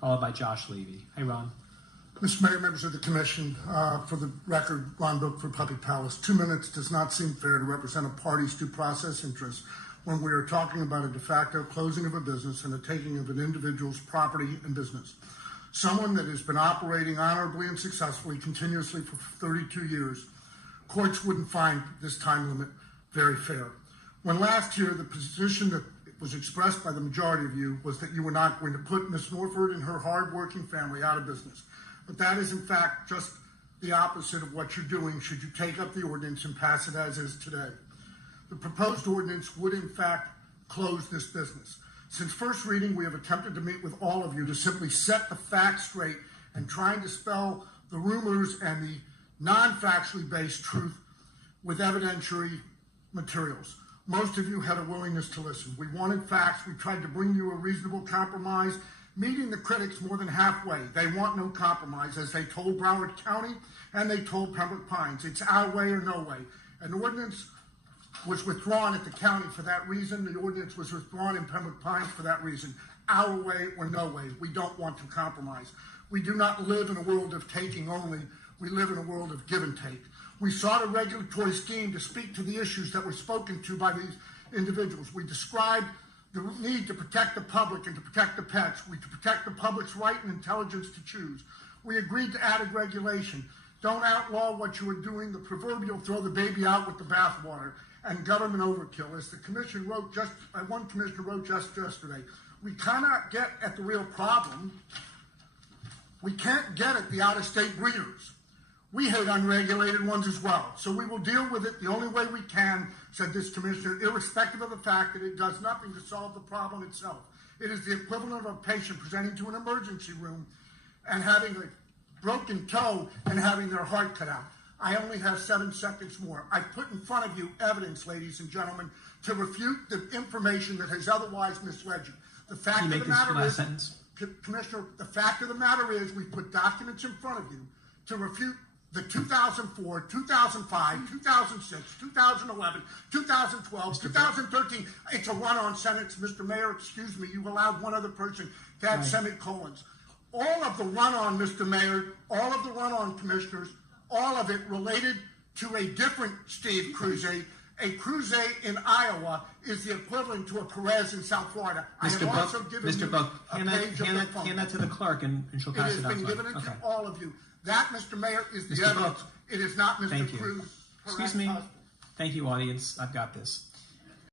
followed by Josh Levy. Hey, Ron. Mr. Mayor, members of the commission, for the record, Ron Book for Puppy Palace. 2 minutes does not seem fair to represent a party's due process interests when we are talking about a de facto closing of a business and a taking of an individual's property and business. Someone that has been operating honorably and successfully continuously for 32 years, courts wouldn't find this time limit very fair. When last year, the position that was expressed by the majority of you was that you were not going to put Ms. Norford and her hard-working family out of business. But that is, in fact, just the opposite of what you're doing should you take up the ordinance and pass it as is today. The proposed ordinance would, in fact, close this business. Since first reading, we have attempted to meet with all of you to simply set the facts straight and try and dispel the rumors and the non-factually based truth with evidentiary materials. Most of you had a willingness to listen. We wanted facts. We tried to bring you a reasonable compromise, meeting the critics more than halfway. They want no compromise, as they told Broward County and they told Pembroke Pines. It's our way or no way. An ordinance was withdrawn at the county for that reason. The ordinance was withdrawn in Pembroke Pines for that reason. Our way or no way. We don't want to compromise. We do not live in a world of taking only. We live in a world of give and take. We sought a regulatory scheme to speak to the issues that were spoken to by these individuals. We described the need to protect the public and to protect the pets. We to protect the public's right and intelligence to choose. We agreed to added regulation. Don't outlaw what you are doing. The proverbial throw the baby out with the bathwater. And government overkill, as the commission wrote one commissioner wrote just yesterday. We cannot get at the real problem. We can't get at the out-of-state breeders. We hate unregulated ones as well. So we will deal with it the only way we can, said this commissioner, irrespective of the fact that it does nothing to solve the problem itself. It is the equivalent of a patient presenting to an emergency room and having a broken toe and having their heart cut out. I only have 7 seconds more. I put in front of you evidence, ladies and gentlemen, to refute the information that has otherwise misled you. The fact of the matter is, Commissioner, the fact of the matter is we put documents in front of you to refute the 2004, 2005, 2006, 2011, 2012, 2013. It's a run-on sentence. Mr. Mayor, excuse me, you've allowed one other person to add semicolons. All of the run-on, Mr. Mayor, all of the run-on commissioners, all of it related to a different Steve Cruzay. A Cruzay in Iowa is the equivalent to a Perez in South Florida. Mr. Book, hand that to the clerk and she'll pass it out. It has been given to all of you. That, Mr. Mayor, is the evidence. It is not Mr. Cruz. Excuse me. Thank you, audience. I've got this.